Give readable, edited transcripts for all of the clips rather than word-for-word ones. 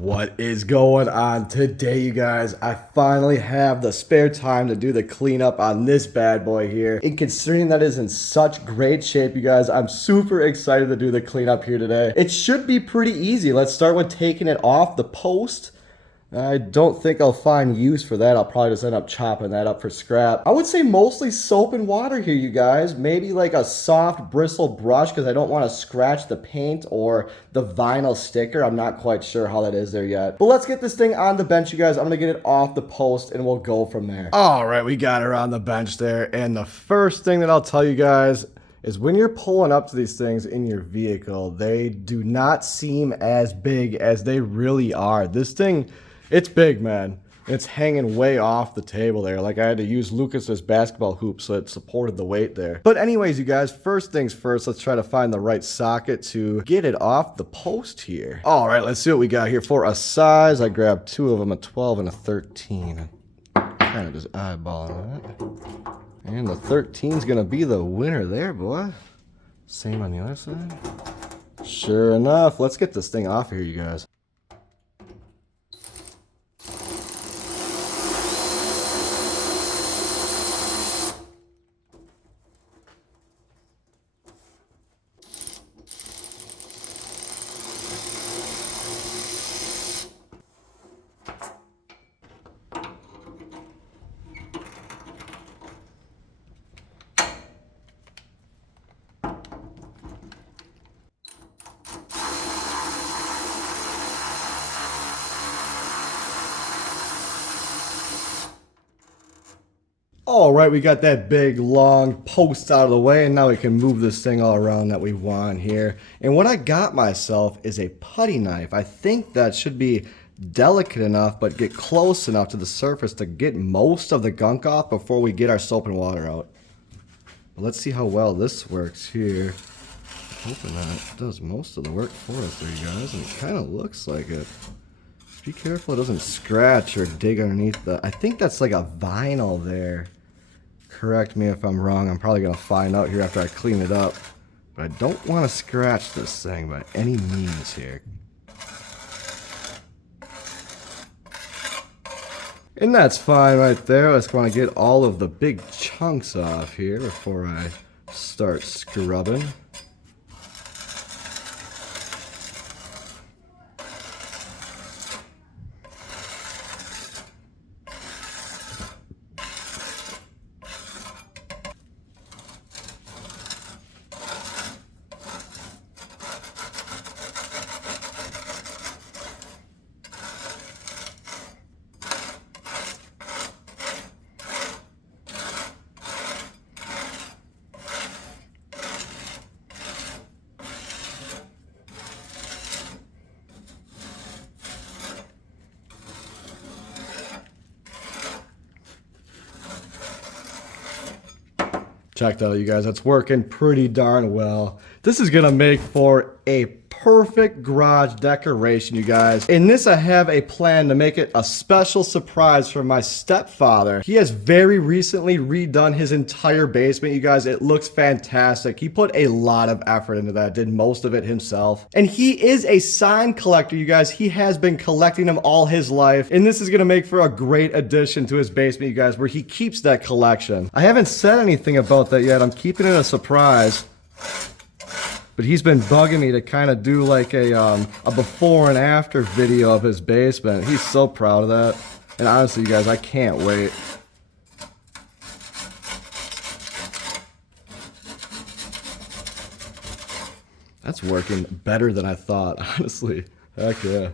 What is going on today, you guys? I finally have the spare time to do the cleanup on this bad boy here. And considering that is in such great shape, you guys, I'm super excited to do the cleanup here today. It should be pretty easy. Let's start with taking it off the post. I don't think I'll find use for that. I'll probably just end up chopping that up for scrap. I would say mostly soap and water here, you guys. Maybe like a soft bristle brush because I don't want to scratch the paint or the vinyl sticker. I'm not quite sure how that is there yet. But let's get this thing on the bench, you guys. I'm going to get it off the post and we'll go from there. All right, we got her on the bench there. And the first thing that I'll tell you guys is when you're pulling up to these things in your vehicle, they do not seem as big as they really are. This thing... it's big, man. It's hanging way off the table there. Like I had to use Lucas's basketball hoop so it supported the weight there. But anyways, you guys, first things first, let's try to find the right socket to get it off the post here. All right, let's see what we got here for a size. I grabbed two of them, a 12 and a 13. Kind of just eyeballing that. And the 13 is going to be the winner there, boy. Same on the other side. Sure enough. Let's get this thing off here, you guys. All right, we got that big long post out of the way, and now we can move this thing all around that we want here. And what I got myself is a putty knife. I think that should be delicate enough, but get close enough to the surface to get most of the gunk off before we get our soap and water out. But let's see how well this works here. Hoping that does most of the work for us there, you guys, and it kind of looks like it. Be careful it doesn't scratch or dig underneath the... I think that's like a vinyl there. Correct me if I'm wrong. I'm probably going to find out here after I clean it up. But I don't want to scratch this thing by any means here. And that's fine right there. I just want to get all of the big chunks off here before I start scrubbing. Check that out, you guys. That's working pretty darn well. This is going to make for a perfect garage decoration, you guys. In this, I have a plan to make it a special surprise for my stepfather. He has very recently redone his entire basement, you guys. It looks fantastic. He put a lot of effort into that, did most of it himself. And he is a sign collector, you guys. He has been collecting them all his life. And this is going to make for a great addition to his basement, you guys, where he keeps that collection. I haven't said anything about that yet. I'm keeping it a surprise. But he's been bugging me to kind of do like a before and after video of his basement. He's so proud of that. And honestly, you guys, I can't wait. That's working better than I thought, honestly. Heck yeah.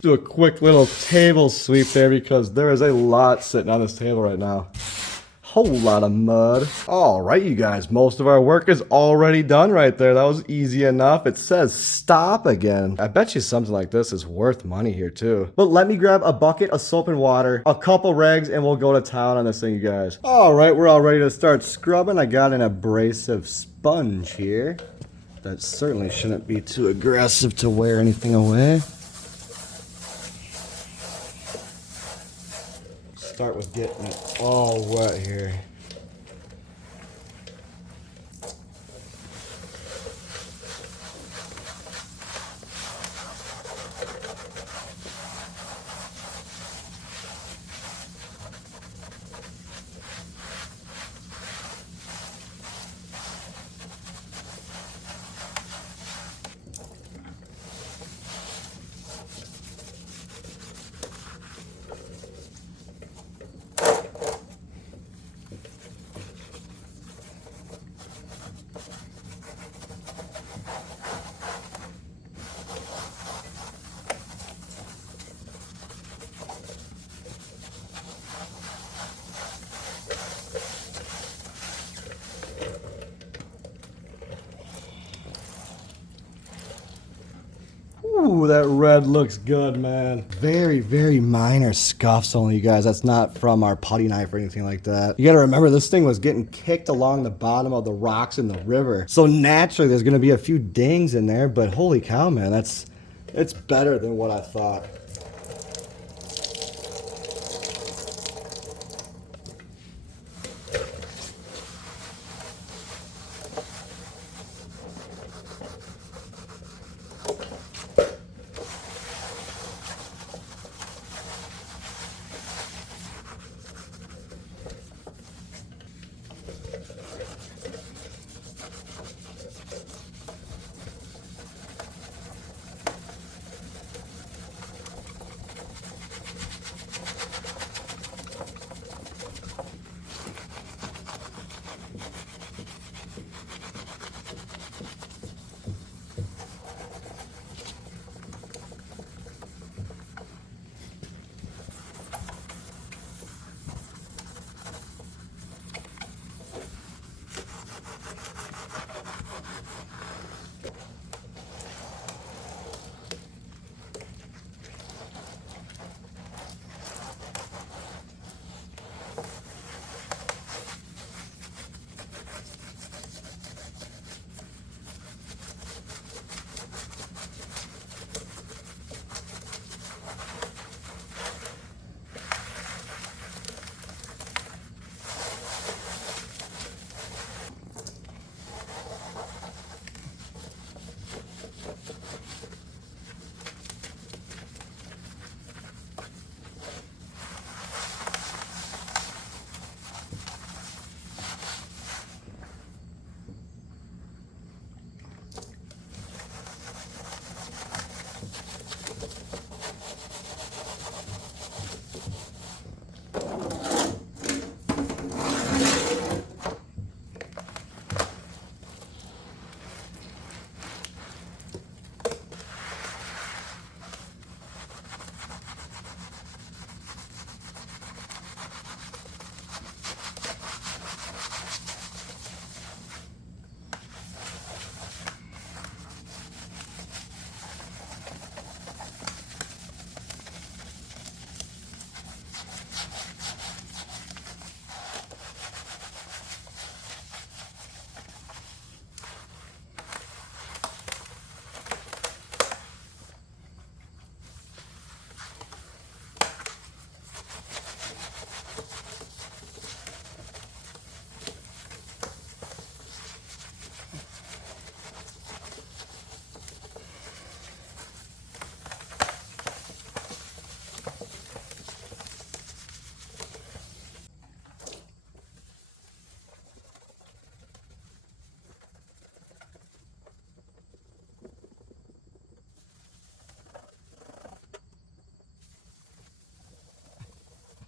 Do a quick little table sweep there because there is a lot sitting on this table right now. Whole lot of mud. All right, you guys, most of our work is already done right there. That was easy enough. It says stop again. I bet you something like this is worth money here too. But let me grab a bucket of soap and water, a couple rags, and we'll go to town on this thing, you guys. All right, we're all ready to start scrubbing. I got an abrasive sponge here. That certainly shouldn't be too aggressive to wear anything away. Start with getting it all wet here. Ooh, that red looks good, man. Very, very minor scuffs only, you guys. That's not from our putty knife or anything like that. You gotta remember, this thing was getting kicked along the bottom of the rocks in the river. So naturally, there's gonna be a few dings in there, but holy cow, man, it's better than what I thought.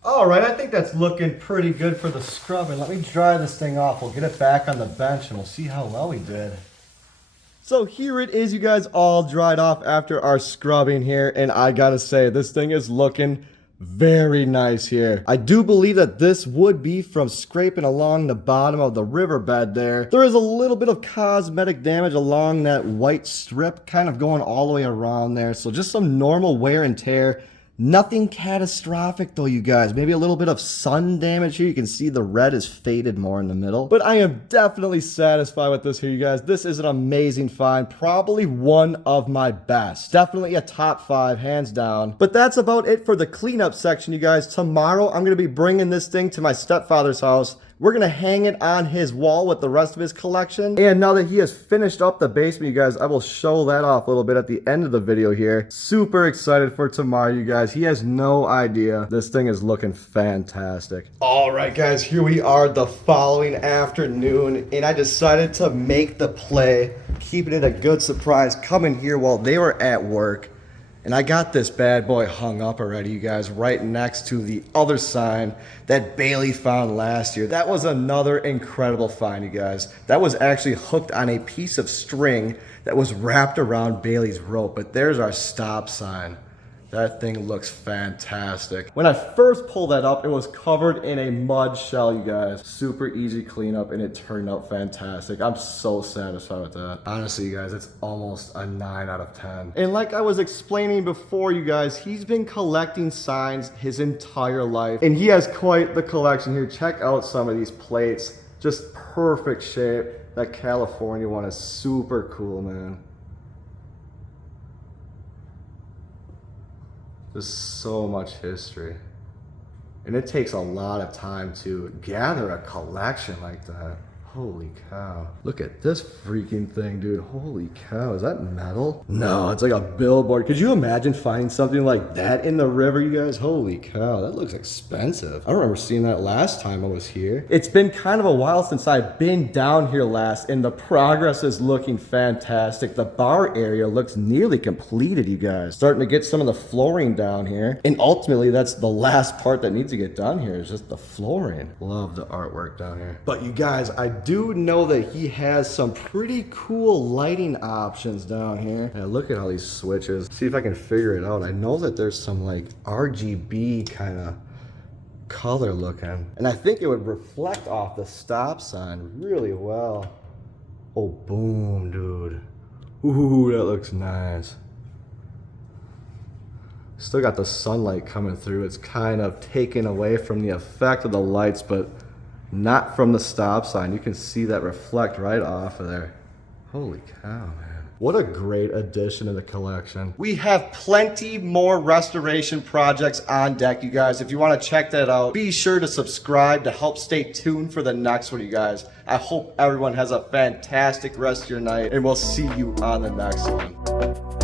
All right, I think that's looking pretty good for the scrubbing. Let me dry this thing off. We'll get it back on the bench and we'll see how well we did. So here it is, you guys, all dried off after our scrubbing here, and I gotta say, this thing is looking very nice here. I do believe that this would be from scraping along the bottom of the riverbed there. There is a little bit of cosmetic damage along that white strip, kind of going all the way around there, so just some normal wear and tear. Nothing catastrophic though, you guys. Maybe a little bit of sun damage here. You can see the red is faded more in the middle. But I am definitely satisfied with this here, you guys. This is an amazing find. Probably one of my best. Definitely a top 5, hands down. But that's about it for the cleanup section, you guys. Tomorrow, I'm going to be bringing this thing to my stepfather's house. We're going to hang it on his wall with the rest of his collection. And now that he has finished up the basement, you guys, I will show that off a little bit at the end of the video here. Super excited for tomorrow, you guys. He has no idea. This thing is looking fantastic. All right, guys, here we are the following afternoon. And I decided to make the play, keeping it a good surprise, coming here while they were at work. And I got this bad boy hung up already, you guys, right next to the other sign that Bailey found last year. That was another incredible find, you guys. That was actually hooked on a piece of string that was wrapped around Bailey's rope. But there's our stop sign. That thing looks fantastic. When I first pulled that up, it was covered in a mud shell, you guys. Super easy cleanup, and it turned out fantastic. I'm so satisfied with that. Honestly, you guys, it's almost a 9 out of 10. And like I was explaining before, you guys, he's been collecting signs his entire life. And he has quite the collection here. Check out some of these plates. Just perfect shape. That California one is super cool, man. Just so much history. And it takes a lot of time to gather a collection like that. Holy cow. Look at this freaking thing, dude. Holy cow. Is that metal? No, it's like a billboard. Could you imagine finding something like that in the river, you guys? Holy cow. That looks expensive. I remember seeing that last time I was here. It's been kind of a while since I've been down here last, and the progress is looking fantastic. The bar area looks nearly completed, you guys. Starting to get some of the flooring down here. And ultimately, that's the last part that needs to get done here, is just the flooring. Love the artwork down here. But you guys, I do know that he has some pretty cool lighting options down here. Yeah, look at all these switches. See if I can figure it out. I know that there's some like RGB kind of color looking. And I think it would reflect off the stop sign really well. Oh, boom, dude. Ooh, that looks nice. Still got the sunlight coming through. It's kind of taken away from the effect of the lights, but not from the stop sign. You can see that reflect right off of there. Holy cow, man. What a great addition to the collection. We have plenty more restoration projects on deck, you guys. If you want to check that out, be sure to subscribe to help stay tuned for the next one, you guys. I hope everyone has a fantastic rest of your night, and we'll see you on the next one.